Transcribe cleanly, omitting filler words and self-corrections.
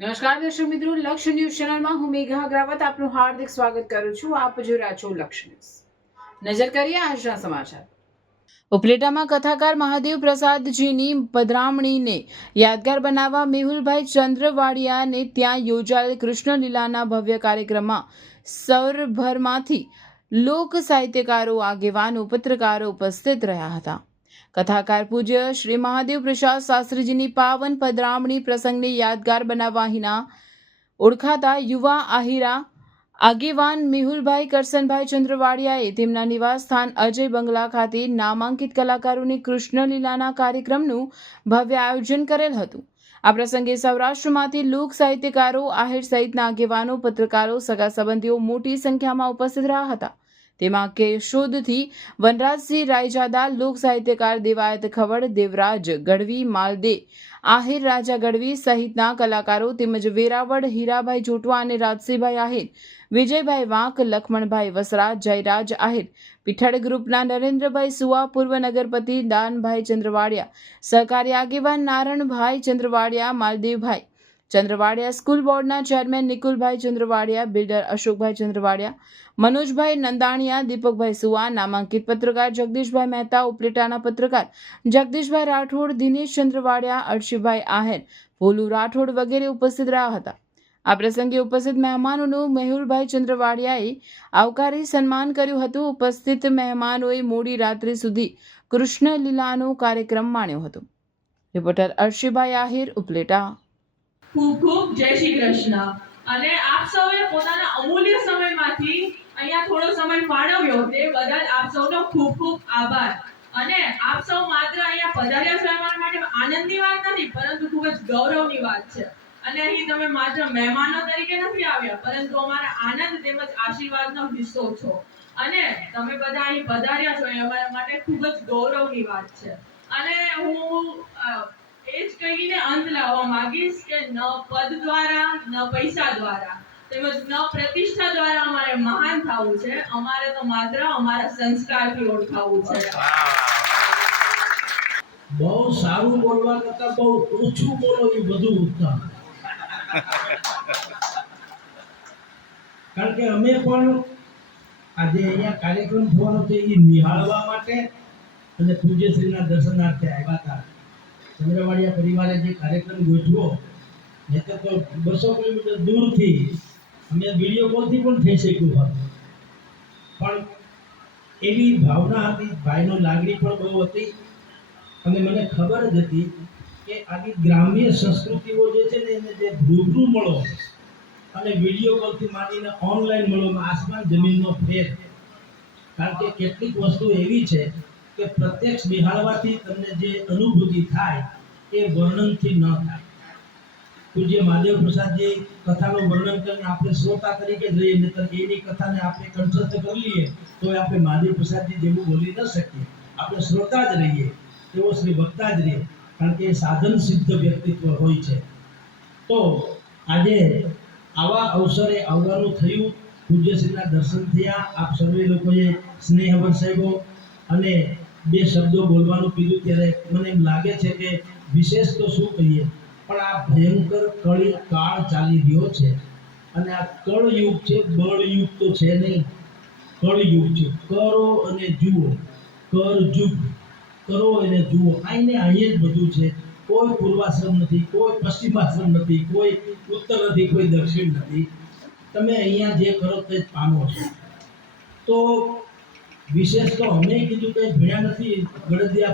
નમસ્કાર દર્શક મિત્રો, લક્ષ્ય ન્યૂઝ ચેનલમાં હું મેઘા અગ્રવાલ આપનું હાર્દિક સ્વાગત કરું છું. આપ જોઈ રહ્યા છો લક્ષ્ય ન્યૂઝ. નજર કરીએ આજના સમાચાર. ઉપલેટામાં કથાકાર મહાદેવ પ્રસાદજીની પધરામણીને યાદગાર બનાવવા મેહુલભાઈ ચંદ્રવાડિયાને ત્યાં યોજાયેલ કૃષ્ણ લીલાના ભવ્ય કાર્યક્રમમાં સૌરભરમાંથી લોક સાહિત્યકારો, આગેવાનો, પત્રકારો ઉપસ્થિત રહ્યા હતા. કથાકાર પૂજ્ય શ્રી મહાદેવ પ્રસાદ શાસ્ત્રીજીની પાવન પધરામણી પ્રસંગને યાદગાર બનાવવા અહીંના ઓળખાતા યુવા આહિરા આગેવાન મેહુલભાઈ કરસનભાઈ ચંદ્રવાડિયાએ તેમના નિવાસ સ્થાન અજય બંગલા ખાતે નામાંકિત કલાકારોની કૃષ્ણ લીલાના કાર્યક્રમનું ભવ્ય આયોજન કરેલ હતું. આ પ્રસંગે સૌરાષ્ટ્રમાંથી લોક સાહિત્યકારો, આહિર સહિતના આગેવાનો, પત્રકારો, સગા સંબંધીઓ મોટી સંખ્યામાં ઉપસ્થિત રહ્યા હતા. તેમાં કેશોદથી વનરાજસિંહ રાયજાદા, લોક સાહિત્યકાર દેવાયત ખવડ, દેવરાજ ગઢવી, માલદે આહિર, રાજા ગઢવી સહિતના કલાકારો તેમજ વેરાવળ હીરાભાઈ જોટવા અને રાજસિંહભાઈ આહિર, વિજયભાઈ વાંક, લખમણભાઈ વસરા, જયરાજ આહિર, પીઠળ ગ્રુપના નરેન્દ્રભાઈ સુવા, પૂર્વ નગરપતિ દાનભાઈ ચંદ્રવાડિયા, સહકારી આગેવાન નારણભાઈ ચંદ્રવાડિયા, માલદેવભાઈ ચંદ્રવાડિયા, સ્કૂલ બોર્ડના ચેરમેન નિકુલભાઈ ચંદ્રવાડિયા, બિલ્ડર અશોકભાઈ ચંદ્રવાડિયા, મનોજભાઈ નંદાણીયા, દીપકભાઈ સુવા, નામાંકિત પત્રકાર જગદીશભાઈ મહેતા, ઉપલેટાના પત્રકાર જગદીશભાઈ રાઠોડ, દિનેશ ચંદ્રવાડિયા, અર્શીભાઈ આહિર, ભોલુ રાઠોડ વગેરે ઉપસ્થિત રહ્યા હતા. આ પ્રસંગે ઉપસ્થિત મહેમાનોનું મેહુલભાઈ ચંદ્રવાડિયાએ આવકારી સન્માન કર્યું હતું. ઉપસ્થિત મહેમાનોએ મોડી રાત્રિ સુધી કૃષ્ણ લીલાનો કાર્યક્રમ માણ્યો હતો. રિપોર્ટર અર્શીભાઈ આહિર, ઉપલેટા. ખૂબ ખૂબ જય શ્રી કૃષ્ણ. અને આપ સૌએ પોતાના અમૂલ્ય સમયમાંથી અહીંયા થોડો સમય ફાળવ્યો તે બદલ આપ સૌનો ખૂબ ખૂબ આભાર. અને આપ સૌ માત્ર અહીંયા પધાર્યા છો અમારા માટે આનંદની વાત નથી, પરંતુ ખૂબ જ ગૌરવની વાત છે. અને અહીં તમે માત્ર મહેમાનો તરીકે નથી આવ્યા, પરંતુ અમારા આનંદ તેમજ આશીર્વાદનો હિસ્સો છો. અને તમે બધા અહીં પધાર્યા છો એ અમારા માટે ખૂબ જ ગૌરવની વાત છે. અને હું એ જ કહીને અંત લાવવા માંગીશ કે ન પદ દ્વારા, ન પૈસા દ્વારા, તેમજ ન પ્રતિષ્ઠા દ્વારા અમારે મહાન થવું છે. અમારે તો માત્ર અમારા સંસ્કારથી ઓળખાવું છે. બહુ સારું બોલવા કરતા બહુ ઓછું બોલો એ બધું ઉત્તમ. કારણ કે અમે પણ આજે અહીંયા કાર્યક્રમ થવાનો છે એ નિહાળવા માટે અને પૂજ્યશ્રીના દર્શનાર્થે આવ્યા હતા. ચંદ્રવાડિયા પરિવારે જે કાર્યક્રમ ગોઠવ્યો નહીતર તો 200 કિલોમીટર દૂરથી અમે વિડીયો કોલથી પણ થઈ શક્યું હોત. પણ એવી ભાવના હતી, ભાઈનો લાગણી પણ બહુ હતી. અને મને ખબર જ હતી કે આની ગ્રામ્ય સંસ્કૃતિઓ જે છે ને એને જે રૂબરૂ મળો અને વિડીયો કોલથી માંડીને ઓનલાઈન મળો, આસમાન જમીનનો ફેર. કારણ કે કેટલીક વસ્તુ એવી છે કે પ્રત્યક્ષ નિહાળવાથી તમને જે અનુભૂતિ થાય એ વર્ણનથી ન થાય. પૂજ્ય મહાદેવ પ્રસાદજી કથાનું વર્ણન કરીને આપણે શ્રોતા તરીકે જ રહીએ, નહીતર એની કથાને આપણે કંઠસ્થ કરી લઈએ તો આપણે મહાદેવ પ્રસાદજી જેવું બોલી ન શકીએ. આપણે શ્રોતા જ રહીએ, તેઓ શ્રી વક્તા જ રહીએ, કારણ કે એ સાધન સિદ્ધ વ્યક્તિત્વ હોય છે. તો આજે આવા અવસરે આવવાનું થયું, પૂજ્યશ્રીના દર્શન થયા, આપ સર્વે લોકોએ સ્નેહ વરસાવ્યો અને બે શબ્દો બોલવાનું કીધું ત્યારે મને એમ લાગે છે કે વિશેષ તો શું કહીએ, પણ આ ભયંકર કળી કાળ ચાલી રહ્યો છે. અને આ કળયુગ છે, બળયુગ તો છે નહીં, કળયુગ છે. કરો અને જુઓ, કર જુગ, કરો અને જુઓ, આઈને અહીં જ બધું છે. કોઈ પૂર્વાશ્રમ નથી, કોઈ પશ્ચિમાશ્રમ નથી, કોઈ ઉત્તર નથી, કોઈ દક્ષિણ નથી. તમે અહીંયા જે કરો તે જ પામો છો. તો વિશેષ તો અમે કીધું કંઈ ભણ્યા નથી, ગણતરી